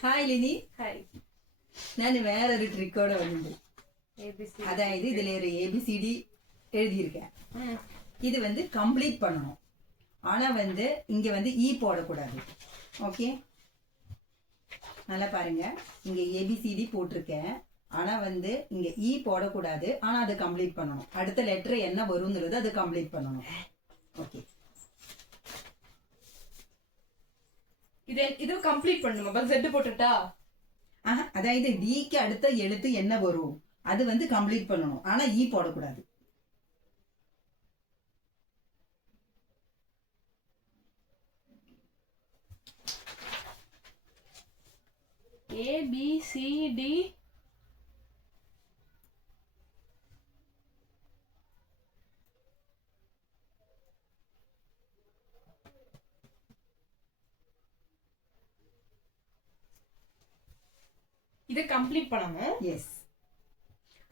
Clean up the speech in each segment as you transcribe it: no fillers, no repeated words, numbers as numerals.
Hi Lini. Hi. ഞാൻ വേറൊരു ട്രിക്കോட വന്നിട്ടുണ്ട്. அதாவது இதுல ஒரு ஏபிசிடி எழுதியிருக்கேன். இது வந்து கம்ப்ளீட் பண்ணணும். ஆனா வந்து இங்க வந்து இ போடக்கூடாது. ஓகே, நல்லா பாருங்க. இங்க ஏபிசிடி போட்டிருக்கேன். ஆனா வந்து இங்க இ போடக்கூடாது. ஆனா அதை கம்ப்ளீட் பண்ணணும். அடுத்த லெட்டர் என்ன வரும்ங்கிறது அது கம்ப்ளீட் பண்ணணும். ஓகே, இது கம்ப்ளீட் பண்ணணுமா? பஸ் செட் போட்டுட்டா? அதாவது டிக்கு அடுத்த எழுத்து என்ன வரும் அது வந்து கம்ப்ளீட் பண்ணணும். ஆனா இ போடக்கூடாது. ABCD இது கம்ப்ளீட் பண்ணணும். எஸ்,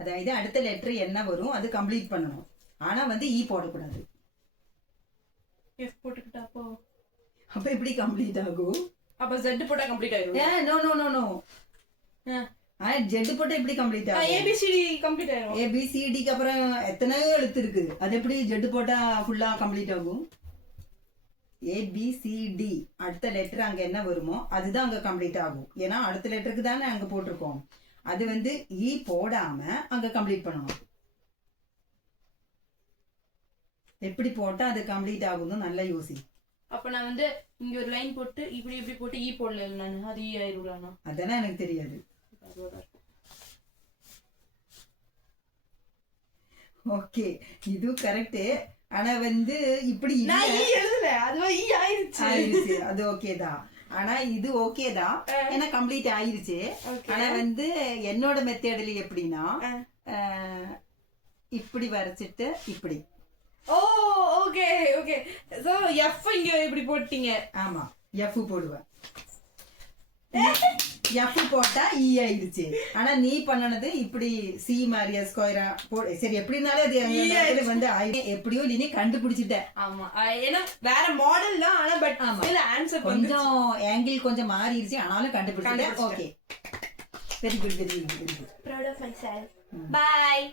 அதாவது அடுத்த லெட்டர் என்ன வரும் அது கம்ப்ளீட் பண்ணணும். ஆனா வந்து இ போடக்கூடாது. எஃப் போட்டுக்கிட்டா அப்ப எப்படி கம்ப்ளீட் ஆகும்? அப்ப Z போட்டா கம்ப்ளீட் ஆயிடும். No no no no. Zed போட்டா எப்படி கம்ப்ளீட் ஆகும்? ABCD கம்ப்ளீட் ஆயிடும். ABCDக்கு அப்புறம் எத்தனையோ எழுத்து இருக்கு. அது எப்படி ஜெட் போட்டா ஃபுல்லா கம்ப்ளீட் ஆகும்? ABCD அடுத்த லெட்டர் அங்க என்ன வருமோ அதுதான் அங்க கம்ப்ளீட் ஆகும். ஏன்னா அடுத்த லெட்டருக்கு தானே அங்க போட்டிருக்கோம். அது வந்து இ போடாம அங்க கம்ப்ளீட் பண்ணணும். எப்படி போட்டா அது கம்ப்ளீட் ஆகும்னு நல்லா யோசி. அப்ப நான் வந்து இங்க ஒரு லைன் போட்டு இப்படி இப்படி போட்டு இ போடல நான், அது இ ஆயிரும்னா? அதெல்லாம் எனக்கு தெரியாது. ஓகே, இது கரெக்ட். ஆனா வந்து இப்படி எழுதல, அதுவா இ ஆயிருச்சு. அது ஓகே தான். ஆனா இது ஓகே தான், ஏன்னா கம்ப்ளீட் ஆயிருச்சு. ஆனா வந்து என்னோட மெத்தேட்ல எப்படின்னா இப்படி வரைச்சிட்டு இப்படி. ஓ ஓகே ஓகே. சோ எஃப் இங்க இப்படி போட்டீங்க. ஆமா, எஃப் போடுவேன். எஃப் போட்டா இ ஆயிடுச்சு. ஆனா நீ பண்ணனது இப்படி சி மாதிரியா ஸ்கொயரா சரி, எப்படினாலும் அது வந்து எப்படியோ நீ கண்டுபிடிச்சிட்ட. ஆமா, ஏன்னா வேற மாடல் தான். ஆனா பட் ஆன்சர் கொஞ்சம் ஆங்கிள் கொஞ்சம் மாறிடுச்சு. ஆனாலும் கண்டுபிடிச்சிட்டேன். Okay, very good very good very good. Proud of myself. Bye.